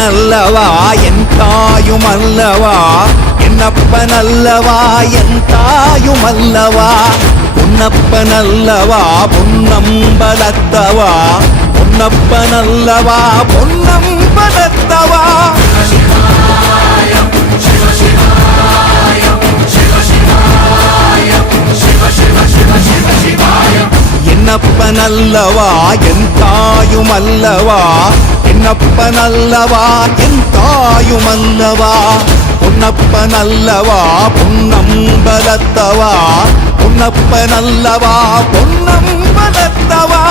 என்னப்பனல்லவா என் தாயுமல்லவா, என்னப்பனல்லவா என் தாயுமல்லவா, பொன்னப்பனல்லவா பொன்னம்பலத்தவா, பொன்னப்பனல்லவா பொன்னம்பலத்தவா. என்னப்பனல்லவா என் தாயுமல்லவா, என்னப்பனல்லவா என் தாயுமல்லவா, பொன்னப்பனல்லவா பொன்னம்பலத்தவா, பொன்னப்பனல்லவா பொன்னம்பலத்தவா.